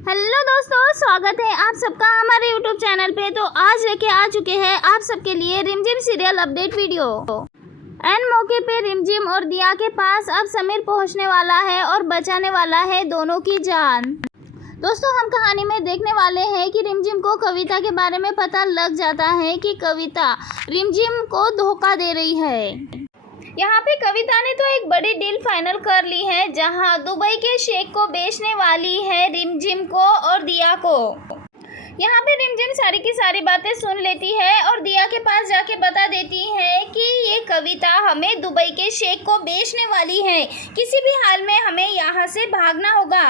Hello दोस्तों, स्वागत है आप सबका हमारे यूट्यूब चैनल पे। तो आज लेके आ चुके हैं आप सबके लिए रिमझिम सीरियल अपडेट वीडियो। एन मौके पे रिमझिम और दिया के पास अब समीर पहुंचने वाला है और बचाने वाला है दोनों की जान। दोस्तों, हम कहानी में देखने वाले हैं कि रिमझिम को कविता के बारे में पता लग जाता है कि कविता रिमझिम को धोखा दे रही है। यहाँ पे कविता ने तो एक बड़ी डील फाइनल कर ली है, जहाँ दुबई के शेख को बेचने वाली है रिमझिम को और दिया को। यहाँ पे रिमझिम सारी की सारी बातें सुन लेती है और दिया के पास जाके बता देती है कि ये कविता हमें दुबई के शेख को बेचने वाली है, किसी भी हाल में हमें यहाँ से भागना होगा।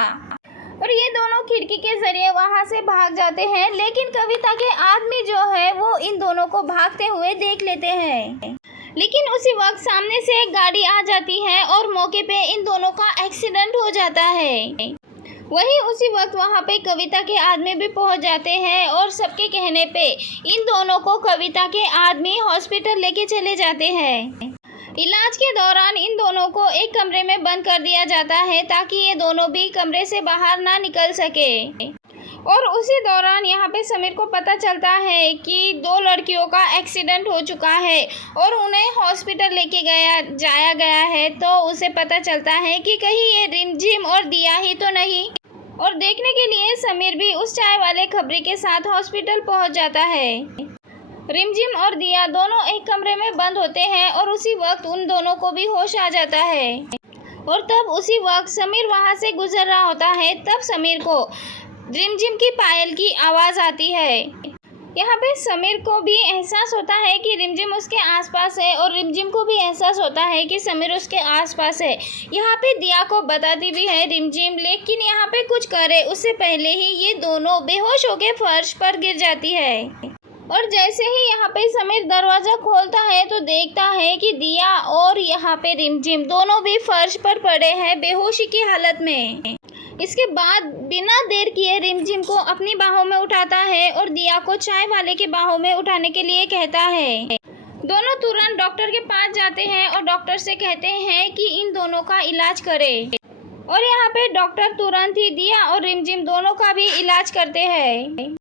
और ये दोनों खिड़की के जरिए वहाँ से भाग जाते हैं, लेकिन कविता के आदमी जो है वो इन दोनों को भागते हुए देख लेते हैं। लेकिन उसी वक्त सामने से एक गाड़ी आ जाती है और मौके पे इन दोनों का एक्सीडेंट हो जाता है। वहीं उसी वक्त वहाँ पे कविता के आदमी भी पहुँच जाते हैं और सबके कहने पे इन दोनों को कविता के आदमी हॉस्पिटल लेके चले जाते हैं। इलाज के दौरान इन दोनों को एक कमरे में बंद कर दिया जाता है ताकि ये दोनों भी कमरे से बाहर ना निकल सके। और उसी दौरान यहाँ पे समीर को पता चलता है कि दो लड़कियों का एक्सीडेंट हो चुका है और उन्हें हॉस्पिटल लेके जाया गया है। तो उसे पता चलता है कि कहीं ये रिमझिम और दिया ही तो नहीं। और देखने के लिए समीर भी उस चाय वाले खबरी के साथ हॉस्पिटल पहुँच जाता है। रिमझिम और दिया दोनों एक कमरे में बंद होते हैं और उसी वक्त उन दोनों को भी होश आ जाता है। और तब उसी वक्त समीर वहाँ से गुजर रहा होता है, तब समीर को रिमझिम की पायल की आवाज़ आती है। यहाँ पे समीर को भी एहसास होता है कि रिमझिम उसके आसपास है और रिमझिम को भी एहसास होता है कि समीर उसके आसपास है। यहाँ पे दिया को बताती भी है रिमझिम, लेकिन यहाँ पे कुछ करे उससे पहले ही ये दोनों बेहोश होकर फर्श पर गिर जाती है। और जैसे ही यहाँ पे समीर दरवाज़ा खोलता है तो देखता है कि दिया और यहाँ पे रिमझिम दोनों भी फर्श पर पड़े हैं बेहोशी की हालत में। इसके बाद बिना देर किए रिमझिम को अपनी बाहों में उठाता है और दिया को चाय वाले के बाहों में उठाने के लिए कहता है। दोनों तुरंत डॉक्टर के पास जाते हैं और डॉक्टर से कहते हैं कि इन दोनों का इलाज करे। और यहाँ पे डॉक्टर तुरंत ही दिया और रिमझिम दोनों का भी इलाज करते हैं।